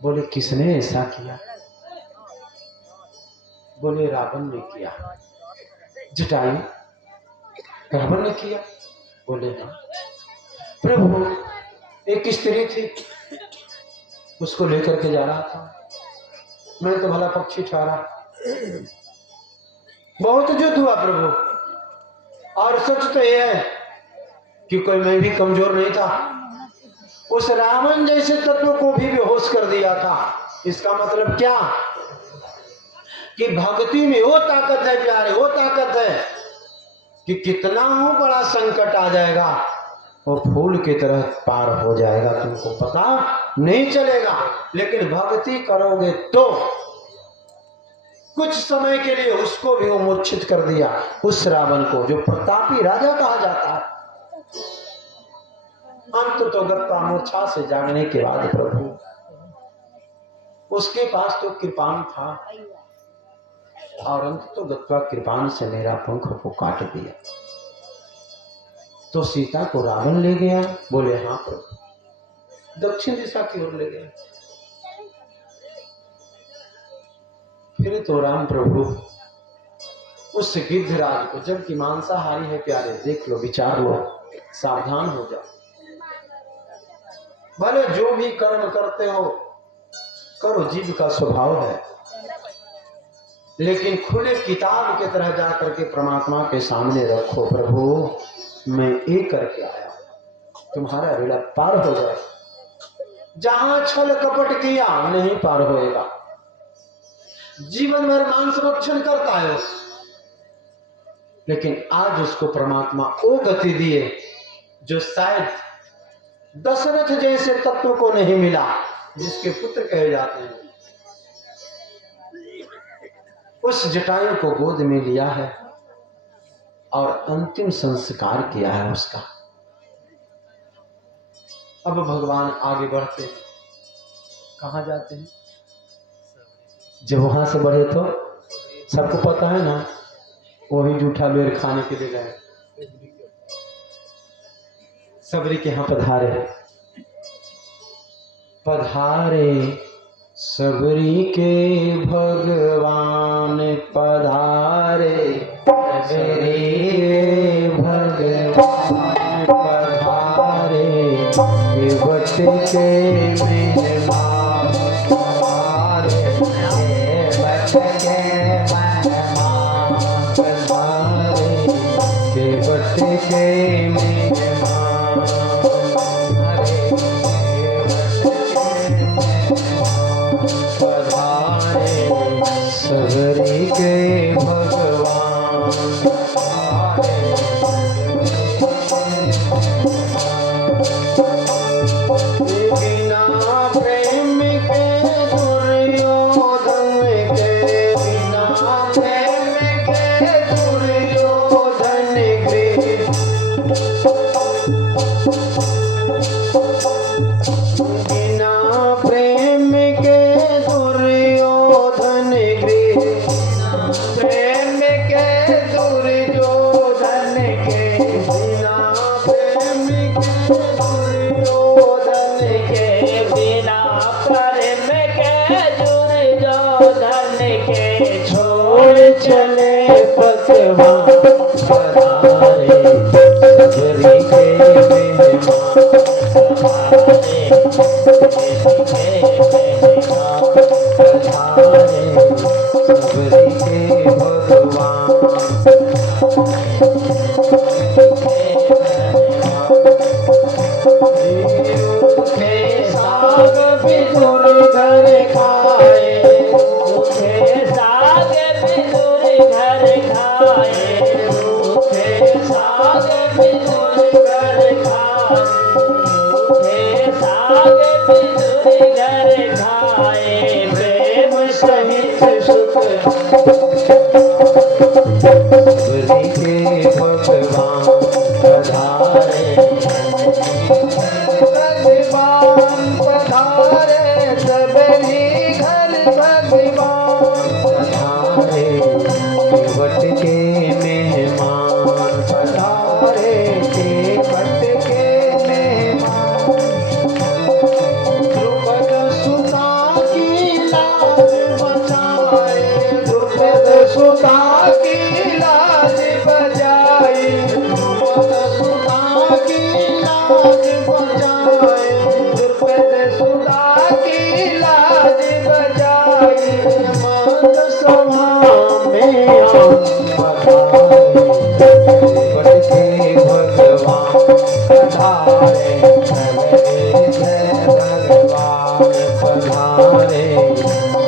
बोले किसने ऐसा किया। बोले रावण ने किया। जटायु रावण ने किया। बोले हाँ प्रभु, एक स्त्री थी, उसको लेकर के जा रहा था। मैं तो भला पक्षी ठहरा। बहुत युद्ध हुआ प्रभु, और सच तो यह है कि कोई मैं भी कमजोर नहीं था। उस रावण जैसे तत्व को भी बेहोश कर दिया था। इसका मतलब क्या कि भक्ति में वो ताकत है प्यारे, वो ताकत है कि कितना हो बड़ा संकट आ जाएगा वो फूल की तरह पार हो जाएगा, तुमको पता नहीं चलेगा। लेकिन भक्ति करोगे तो कुछ समय के लिए उसको भी वो मूर्छित कर दिया, उस रावण को जो प्रतापी राजा कहा जाता है। अंत तो गत्ता मूर्छा से जागने के बाद प्रभु उसके पास तो कृपान था, और अंत तो गत्ता कृपान से मेरा पंख को काट दिया। तो सीता को रावण ले गया। बोले हाँ प्रभु। दक्षिण दिशा की ओर ले गया। फिर तो राम प्रभु उस गिद्धराज को, जबकि मांसाहारी है प्यारे, देख लो, विचार लो, सावधान हो जाओ। भले जो भी कर्म करते हो करो, जीव का स्वभाव है, लेकिन खुले किताब की तरह जाकर के परमात्मा के सामने रखो, प्रभु मैं ये करके आया, तुम्हारा बेड़ा पार हो जाए। जहां छल कपट किया नहीं पार होएगा। जीवन भर मान संरक्षण करता है, लेकिन आज उसको परमात्मा वो गति दिए जो शायद दशरथ जैसे तत्व को नहीं मिला, जिसके पुत्र कहे जाते हैं। उस जटायु को गोद में लिया है और अंतिम संस्कार किया है उसका। अब भगवान आगे बढ़ते हैं। कहां जाते हैं? जब वहां से बढ़े तो सबको पता है ना, वही जूठा बेर खाने के लिए गए। सबरी के यहां पधारे, पधारे सबरी के भगवान पधारे, सबरी के भगवान पधारे, वट के मेहमान पधारे, वट के मेहमान पधारे, वट के सबरी के भगवान बिना प्रेम के दुर्योधन के, बिना प्रेम के दुर्योधन के, बिना प्रेम के दुर्योधन प्रेम के दुर्योधन के, बिना प्रेम के दुर्योधन के, बिना प्रेम के दुर्योधन के, छोड़ चले पकवान पधारे, सबरी के मेहमान पधारे, पधारे, सबरी के भगवान रूखे साग बिदुर घर खाए, रूखे साग बिदुर घर खाए, रूखे साग बिदुर घर खाए, रूखे साग बिदुर घर खाए, प्रेम सहित सुख सबरी के भगवान पधारे, भगवान पधारे, सबरी घर भगवान पधारे, वट के मेहमान पधारे, वट के मेहमान, द्रुपद सुता की लाज बचाए, द्रुपद सुता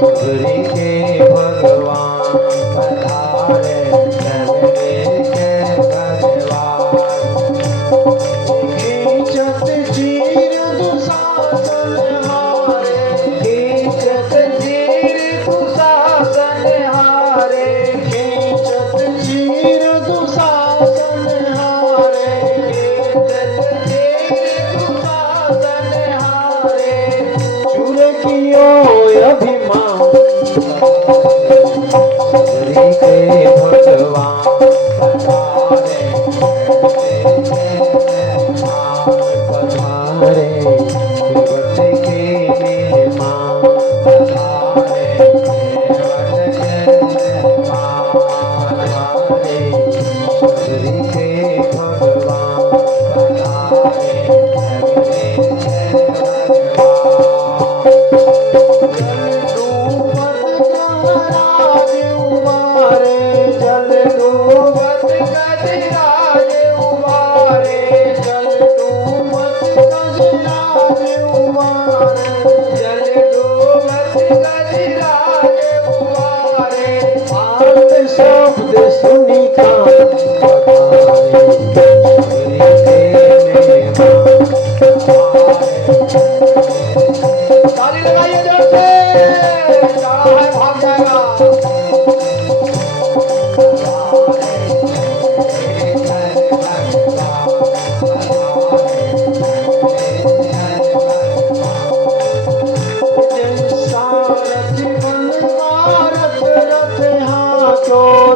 सबरी के भगवान पधारे सबरी के भगवान खींचत चीर दुशासन हारे खींचत चीर दुशासन हारे खींचत चीर दुशासन हारे खींचत चीर दुशासन हारे चूर कियो अभिमान सबरी के भगवान पधारे पधारे सेवक के मेहमान पधारे सेवक के पधारे सबरी के भगवान पधारे सबरी के जल डूबत गजराज उबारे जल डूबत गजराज उबारे जल डूबत गजराज उबारे आत शब्द सुनी कान पधारे सबरी के मेहमान ताली लगाइए जोर से चढ़ा है भाग जाएगा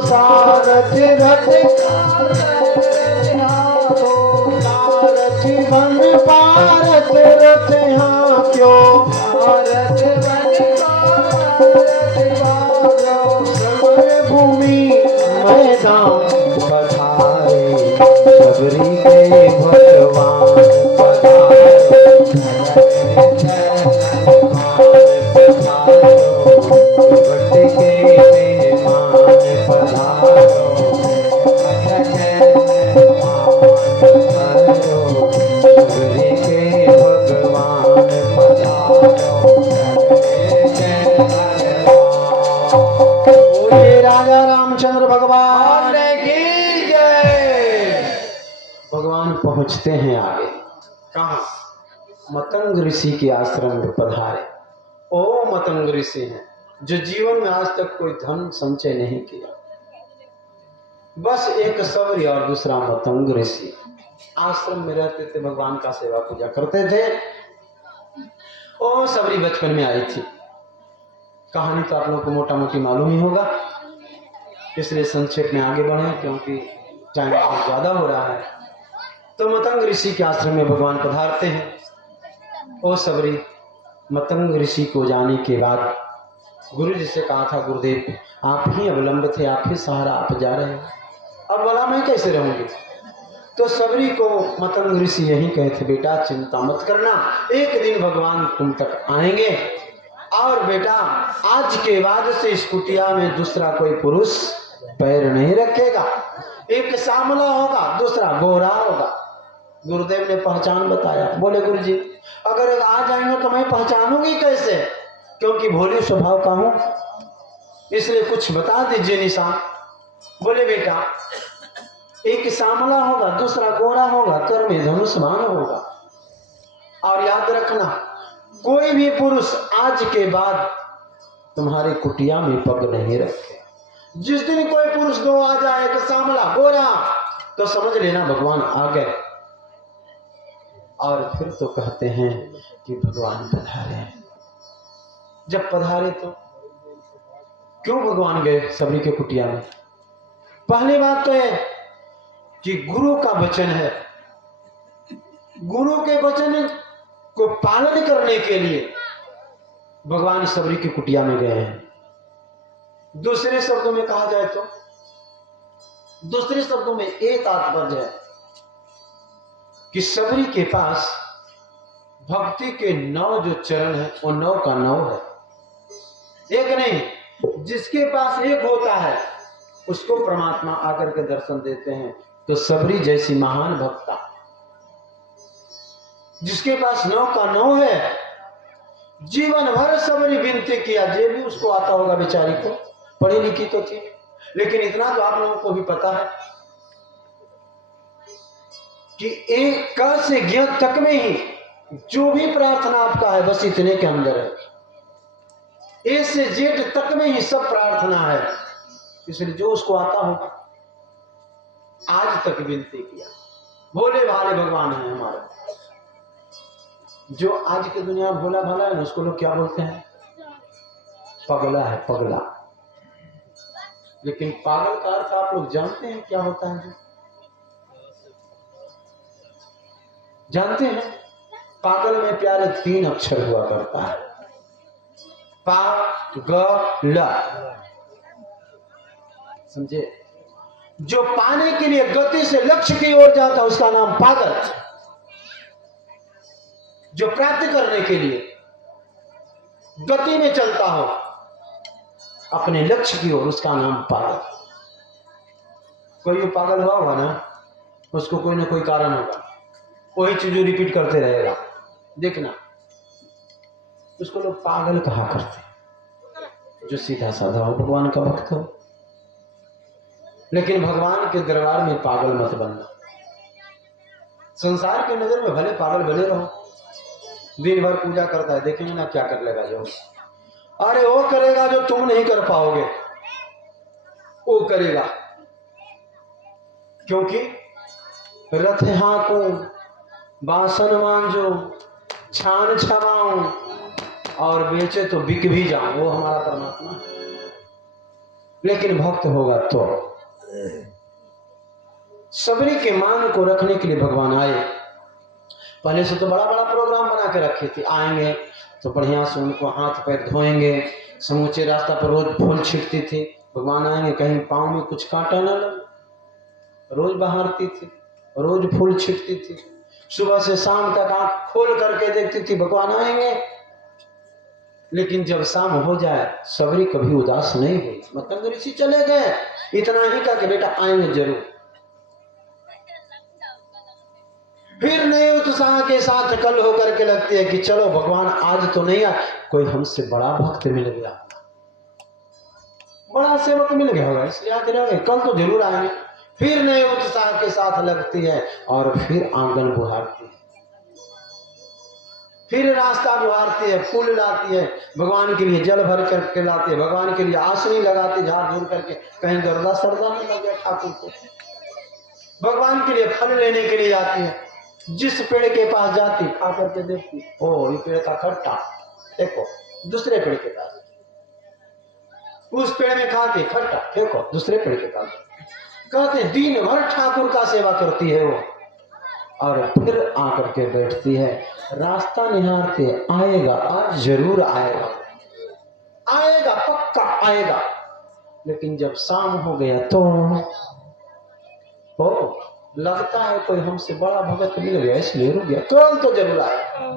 सारथ रथ सारथ बन पारथ रथ हाँ क्यों सारथ बन पारथ समय भूमि मैदान पधारे सबरी के भगवान पधारे के मेहमान पधारो सबरी के भगवान पधारो बोले राजा रामचंद्र भगवान की जय। भगवान पहुंचते हैं आगे कहाँ मतंग ऋषि के आश्रम में पधारे। ओ मतंग ऋषि हैं जो जीवन में आज तक कोई धन संचय नहीं किया, बस एक सबरी और दूसरा मतंग ऋषि आश्रम में रहते थे, भगवान का सेवा पूजा करते थे। ओ सबरी बचपन में आई थी, कहानी तो आप लोगों को मोटा मोटी मालूम ही होगा, इसलिए संक्षेप में आगे बढ़े क्योंकि टाइम बहुत ज्यादा हो रहा है। तो मतंग ऋषि के आश्रम में भगवान पधारते हैं। ओ सबरी मतंग ऋषि को जाने के बाद गुरु जी से कहा था, गुरुदेव आप ही अवलंब थे, आप ही सहारा, आप जा रहे हैं, अब बोला मैं कैसे रहूंगी। तो सबरी को मतंग ऋषि यही कहे थे, बेटा चिंता मत करना, एक दिन भगवान तुम तक आएंगे और बेटा आज के बाद से इस कुटिया में दूसरा कोई पुरुष पैर नहीं रखेगा, एक सांवला होगा दूसरा गोरा होगा। गुरुदेव ने पहचान बताया। बोले गुरु जी अगर आ जाएंगे तो मैं पहचानूंगी कैसे, क्योंकि भोले स्वभाव का हूं, इसलिए कुछ बता दीजिए निशान। बोले बेटा एक सांवला होगा दूसरा गोरा होगा, कर में धनुष्मान होगा, और याद रखना कोई भी पुरुष आज के बाद तुम्हारी कुटिया में पग नहीं रखे। जिस दिन कोई पुरुष दो आ जाए, एक सांवला गोरा, तो समझ लेना भगवान आ गए। और फिर तो कहते हैं कि भगवान पधारे हैं। जब पधारे तो क्यों भगवान गए सबरी के कुटिया में? पहली बात तो है कि गुरु का वचन है, गुरु के वचन को पालन करने के लिए भगवान सबरी की कुटिया में गए हैं। दूसरे शब्दों में कहा जाए तो, दूसरे शब्दों में एक तात्पर्य है कि सबरी के पास भक्ति के 9 जो चरण है वो 9 का 9 है, एक नहीं। जिसके पास एक होता है उसको परमात्मा आकर के दर्शन देते हैं। तो सबरी जैसी महान भक्ता जिसके पास 9 का 9 है, जीवन भर सबरी विनती किया, जे भी उसको आता होगा बेचारी को, पढ़ी लिखी तो थी, लेकिन इतना तो आप लोगों को भी पता है कि एक क से ज्ञ तक में ही जो भी प्रार्थना आपका है बस इतने के अंदर है। ए से जेड तक में ही सब प्रार्थना है, इसलिए जो उसको आता होगा आज तक विनती किया। भोले भाले भगवान है हमारे। जो आज की दुनिया में भोला भाला है उसको लोग क्या बोलते हैं? पगला है, पगला। लेकिन पागल का अर्थ आप लोग जानते हैं क्या होता है? जानते हैं? पागल में प्यारे 3 अक्षर हुआ करता है, पा ग ल। समझे? जो पाने के लिए गति से लक्ष्य की ओर जाता है उसका नाम पागल। जो प्राप्त करने के लिए गति में चलता हो अपने लक्ष्य की ओर उसका नाम पागल। कोई पागल हुआ होगा ना, उसको कोई ना कोई कारण होगा, वही चीज रिपीट करते रहेगा। देखना, उसको लोग पागल कहा करते जो सीधा साधा हो, भगवान का भक्त हो। लेकिन भगवान के दरबार में पागल मत बनना। संसार की नजर में भले पागल बने रहो, दिन भर पूजा करता है, देखेंगे ना क्या कर लेगा जो। अरे वो करेगा जो तुम नहीं कर पाओगे, वो करेगा। क्योंकि रथ हाँको, बासन मांझो, छान छमाऊं और बेचे तो बिक भी जाऊं, वो हमारा परमात्मा है। लेकिन भक्त होगा तो सबरी के मान को रखने के लिए भगवान आए। पहले से तो बड़ा बड़ा प्रोग्राम बना के रखे थे, आएंगे तो बढ़िया से उनको हाथ पैर धोएंगे, समूचे रास्ता पर रोज फूल छिड़ती थी। भगवान आएंगे कहीं पांव में कुछ कांटा न लगे, रोज बहारती थी, रोज फूल छिड़ती थी, सुबह से शाम तक आंख खोल करके देखती थी भगवान आएंगे। लेकिन जब शाम हो जाए सबरी कभी उदास नहीं हुई। मतलब ऋषि चले गए, इतना ही कहा कि बेटा आएंगे जरूर। फिर नए उत्साह के साथ कल होकर के लगती है कि चलो भगवान आज तो नहीं आए, कोई हमसे बड़ा भक्त मिल गया, बड़ा सेवक मिल गया होगा, इसलिए आते रहे, कल तो जरूर आएंगे। फिर नए उत्साह के साथ लगती है और फिर आंगन बुहारती है, फिर रास्ता बुहारती है, फूल लाती है, भगवान के लिए जल भर करके लाती है, भगवान के लिए आसनी लगाती, झाड़ झूड़ करके, कहीं गर्दा सर्दा नहीं लग गया ठाकुर को। भगवान के लिए फल लेने के लिए जाती है, जिस पेड़ के पास जाती खा करके देखती, ओ ये पेड़ का खट्टा, देखो दूसरे पेड़ के पास, उस पेड़ में खाती खट्टा, देखो दूसरे पेड़ के पास। कहते दिन भर ठाकुर का सेवा करती है वो, और फिर आकर के बैठती है, रास्ता निहारते, आएगा आज जरूर आएगा, आएगा पक्का आएगा। लेकिन जब शाम हो गया तो हो लगता है कोई हमसे बड़ा भगत मिल गया इसलिए रुक गया, कल तो जरूर आएगा।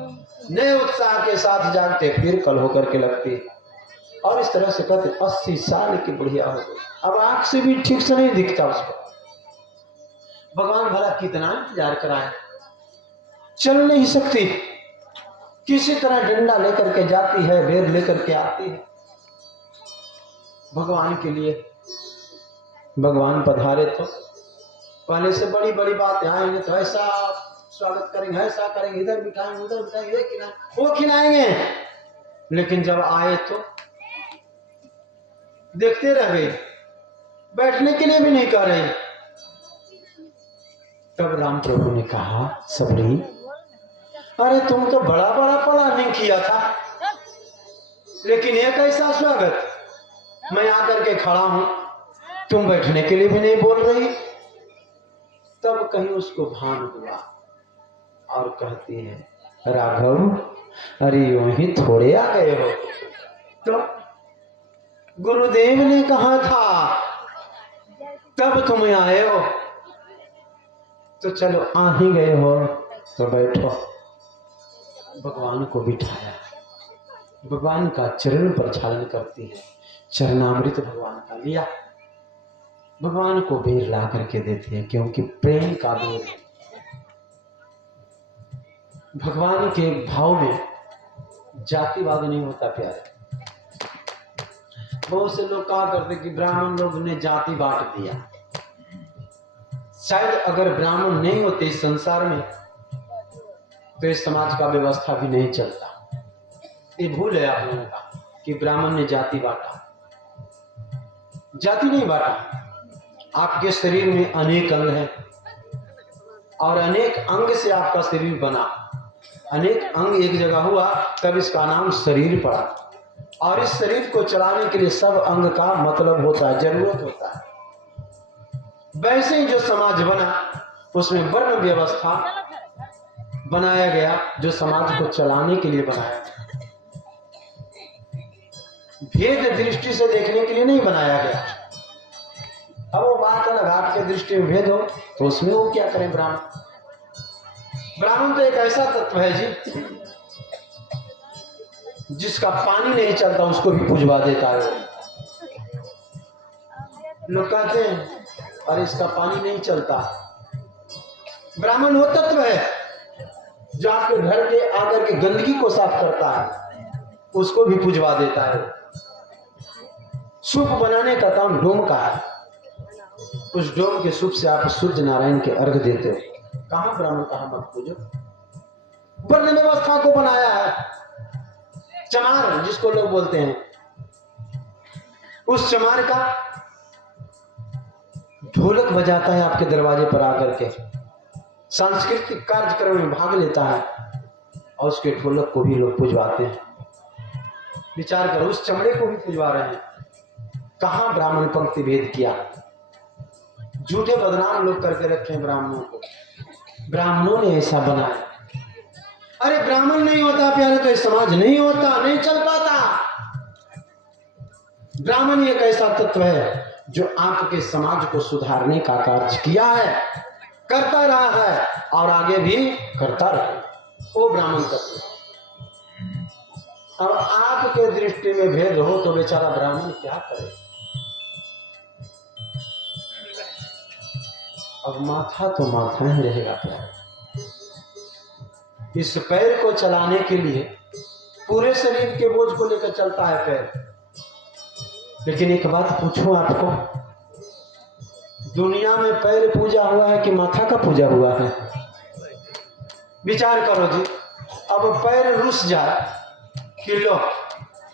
नए उत्साह के साथ जागते, फिर कल होकर के लगती, और इस तरह से कहते 80 साल की बुढ़िया हो गई, अब आंख से भी ठीक से नहीं दिखता उसको। भगवान भला कितना इंतजार कराए, चल नहीं सकती, किसी तरह डंडा लेकर के जाती है, बेर लेकर के आती है भगवान के लिए। भगवान पधारे तो पहले से बड़ी बड़ी बातें, आएंगे तो ऐसा स्वागत करेंगे, ऐसा करेंगे, इधर बिठाएंगे उधर बिठाएंगे, ये खिलाएंगे वो खिलाएंगे। लेकिन जब आए तो देखते रह गए, बैठने के लिए भी नहीं कह रहे। तब राम प्रभु ने कहा सबरी, अरे तुम तो बड़ा बड़ा प्लानिंग किया था, लेकिन एक ऐसा स्वागत, मैं आकर के खड़ा हूं, तुम बैठने के लिए भी नहीं बोल रही। तब कहीं उसको भान हुआ और कहती है, राघव अरे यूं ही थोड़े आ गए हो, तो गुरुदेव ने कहा था तब तुम आए हो, तो चलो आ ही गए हो तो बैठो। भगवान को बिठाया, भगवान का चरण प्रक्षालन करती है, चरणामृत भगवान का लिया, भगवान को बेर ला करके देते हैं, क्योंकि प्रेम का बेर है। भगवान के भाव में जातिवाद नहीं होता प्यारे। बहुत से लोग कहा करते कि ब्राह्मण लोग ने जाति बांट दिया। शायद अगर ब्राह्मण नहीं होते इस संसार में तो इस समाज का व्यवस्था भी नहीं चलता। ये भूल है आप लोगों का कि ब्राह्मण ने जाति बांटा। जाति नहीं बांटा। आपके शरीर में अनेक अंग हैं और अनेक अंग से आपका शरीर बना। अनेक अंग एक जगह हुआ तब इसका नाम शरीर पड़ा। और इस शरीर को चलाने के लिए सब अंग का मतलब होता है, जरूरत होता है। वैसे ही जो समाज बना उसमें वर्ण व्यवस्था बनाया गया जो समाज को चलाने के लिए बनाया गया। भेद दृष्टि से देखने के लिए नहीं बनाया गया। अब वो बात अलग, आपके दृष्टि में भेद हो तो उसमें वो क्या करें। ब्राह्मण तो एक ऐसा तत्व है जी जिसका पानी नहीं चलता उसको भी पुजवा देता है। लोग कहते हैं अरे इसका पानी नहीं चलता। ब्राह्मण वो तत्व है जो आपके घर के आकर के गंदगी को साफ करता है, उसको भी पुजवा देता है। सूप बनाने का काम डोम का है। उस डोम के सूप से आप शुद्ध नारायण के अर्घ देते हो। कहां ब्राह्मण कहां मत पूजो। वर्ण व्यवस्था को बनाया है। चमार जिसको लोग बोलते हैं, उस चमार का ढोलक बजाता है आपके दरवाजे पर आकर के, सांस्कृतिक कार्यक्रम में भाग लेता है और उसके ढोलक को भी लोग पुजवाते हैं। विचार करो, उस चमड़े को भी पुजवा रहे हैं। कहां ब्राह्मण पंक्ति भेद किया। झूठे बदनाम लोग करके रखे हैं ब्राह्मणों को। ब्राह्मणों ने ऐसा बनाया। अरे ब्राह्मण नहीं होता प्यारे तो समाज नहीं होता, नहीं चल पाता। ब्राह्मण एक ऐसा तत्व है जो आपके समाज को सुधारने का कार्य किया है, करता रहा है और आगे भी करता रहे। वो ब्राह्मण तत्व। अब आपके दृष्टि में भेद हो तो बेचारा ब्राह्मण क्या करे। अब माथा तो माथा ही रहेगा प्यारे। इस पैर को चलाने के लिए पूरे शरीर के बोझ को लेकर चलता है पैर। लेकिन एक बात पूछूं आपको, दुनिया में पैर पूजा हुआ है कि माथा का पूजा हुआ है? विचार करो जी। अब पैर रुस जाए कि लो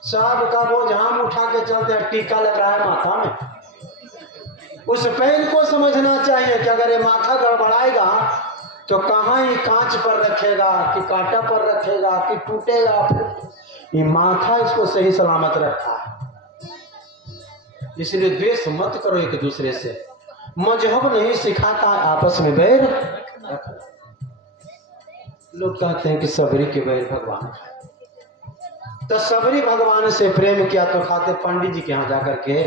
साहब का बोझ हम उठा के चलते हैं, टीका लग रहा है माथा में। उस पैर को समझना चाहिए कि अगर ये माथा गड़बड़ाएगा तो कहां ही कांच पर रखेगा कि कांटा पर रखेगा कि टूटेगा। ये माथा इसको सही सलामत रखा है। इसलिए द्वेष मत करो एक दूसरे से। मजहब नहीं सिखाता आपस में बैर रखना। लोग कहते हैं कि सबरी के बैर भगवान खाए। तो सबरी भगवान से प्रेम किया तो खाते पंडित जी के यहां जाकर के।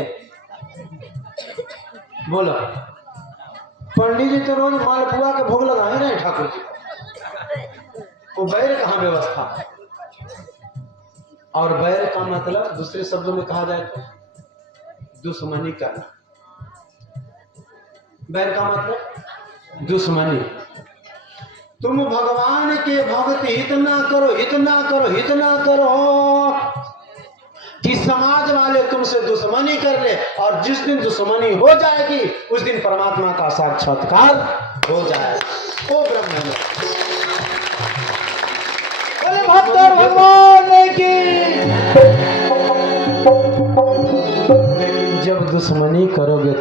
बोलो, पंडित जी तो रोज मालपुआ के भोग लगाए रहे ठाकुर जी। वो बैर कहां व्यवस्था। और बैर का मतलब दूसरे शब्दों में कहा जाए तो दुश्मनी करना। बैर का मतलब दुश्मनी। तुम भगवान के भक्ति इतना करो, इतना करो, इतना करो कि समाज वाले तुमसे दुश्मनी कर ले। और जिस दिन दुश्मनी हो जाएगी उस दिन परमात्मा का साक्षात्कार हो जाएगा। ओ ब्रह्म भगवान की। लेकिन जब दुश्मनी करोगे